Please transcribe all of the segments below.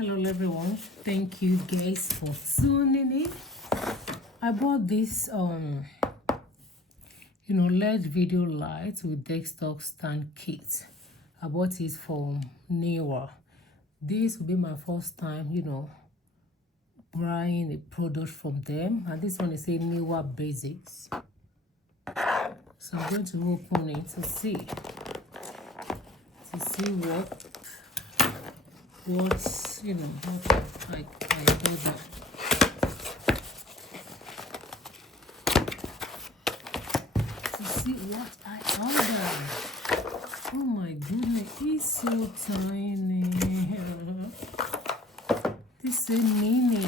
Hello everyone, thank you guys for tuning in. I bought this LED video light with desktop stand kit. I bought it from Newa. This will be my first time buying a product from them, and this one is a Newa Basics. So I'm going to open it to see what I ordered. To see what I ordered. Oh my goodness, it's so tiny. This is mini.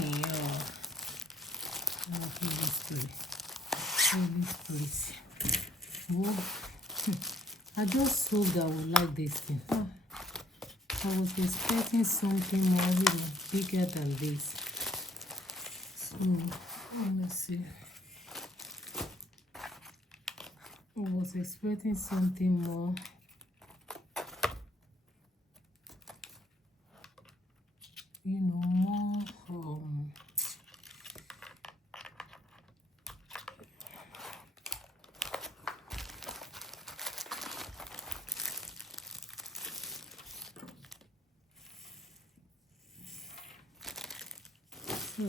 Okay, this place. Well, I just hope that I will like this thing. I was expecting something more, bigger than this. So, let's see. I was expecting something more. More. So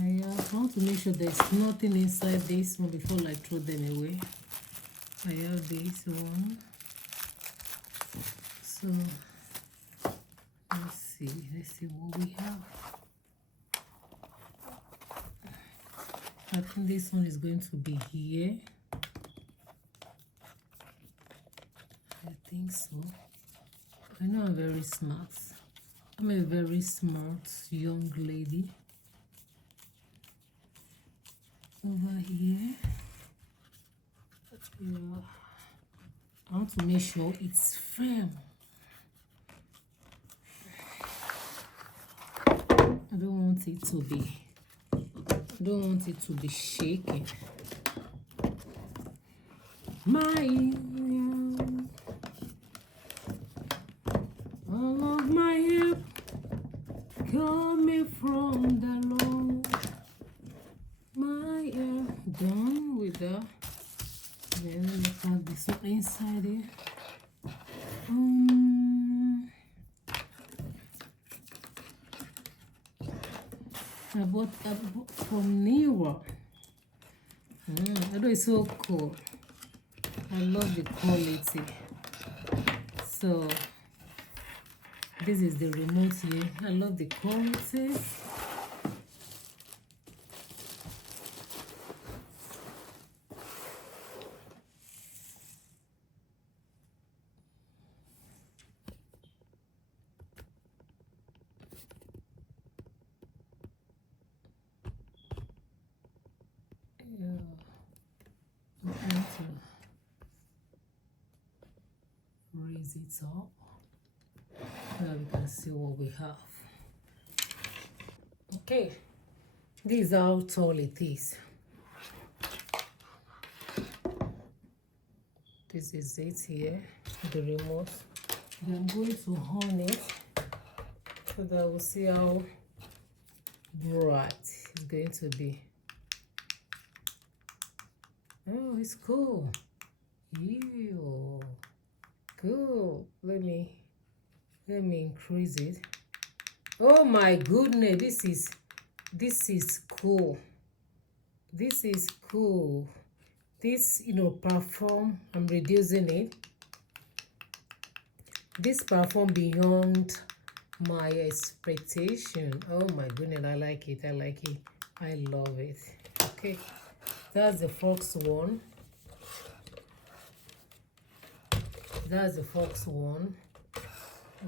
I want to make sure there's nothing inside this one before I throw them away. I have this one. So let's see what we have. I think this one is going to be here. I think so. I know I'm very smart. I'm a very smart young lady. Over here. I want to make sure it's firm. I don't want it to be shaking. All of my help coming from the Lord. Done with that. Then let's have this one inside it. I bought from Newa. Although it's so cool. I love the quality. So this is the remote here. I love the quality. I'm going to raise it up so that we can see what we have. Okay, this is how tall it is. This is it here, the remote. I'm going to on it so that we'll see how bright it's going to be. Oh, it's cool. Ew. Cool. Let me increase it. Oh my goodness, this is cool. This is cool. This, perform, I'm reducing it. This perform beyond my expectation. Oh my goodness, I like it. I love it. Okay. That's the first one.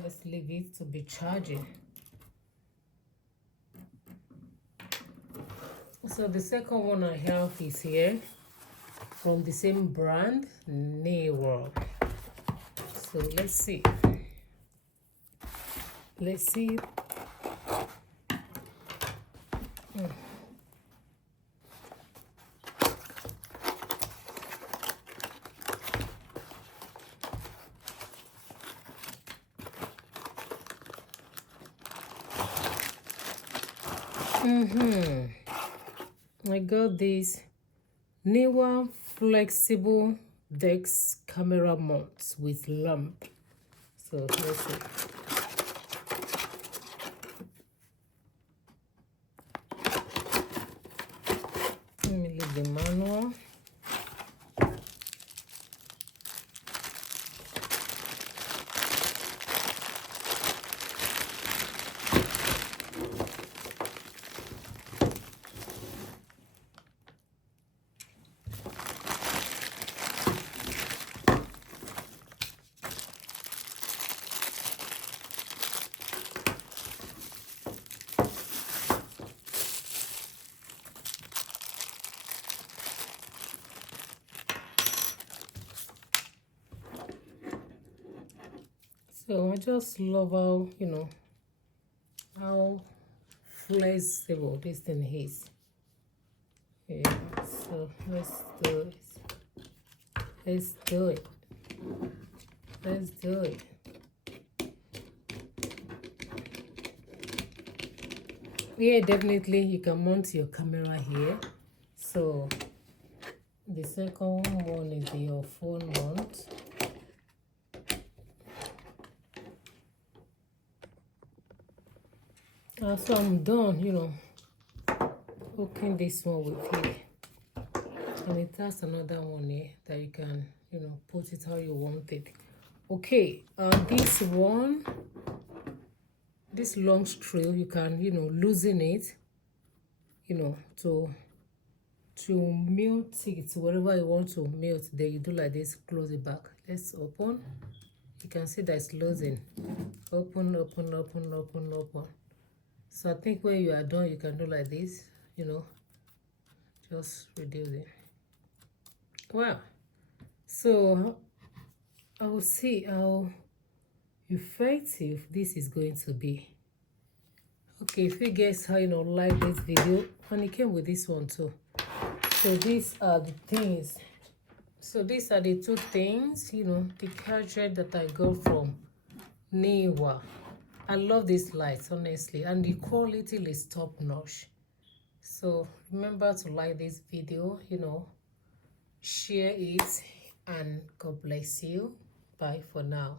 Let's leave it to be charging. So the second one I have is here from the same brand, Newa. So let's see. I got this Neewer flexible Dex camera mounts with lamp. So let's see. Let me leave the manual. So I just love how, how flexible this thing is. Yeah, so let's do it. Let's do it. Let's do it. Yeah, definitely you can mount your camera here. So the second one is your phone mount. So I'm done, hooking this one with it. And it has another one here that you can, put it how you want it. Okay, this one, this long string, you can, loosen it, to melt it wherever you want to melt. Then you do like this, close it back. Let's open. You can see that it's losing. Open, open, open, open, open. So I think when you are done, you can do like this, just reduce it. Wow. So I will see how effective this is going to be. Okay, if you guys like this video, and it came with this one too. So these are the things. So these are the two things, the gadget that I got from Neewer. I love these lights, honestly, and the quality is top notch. So remember to like this video, share it, and God bless you. Bye for now.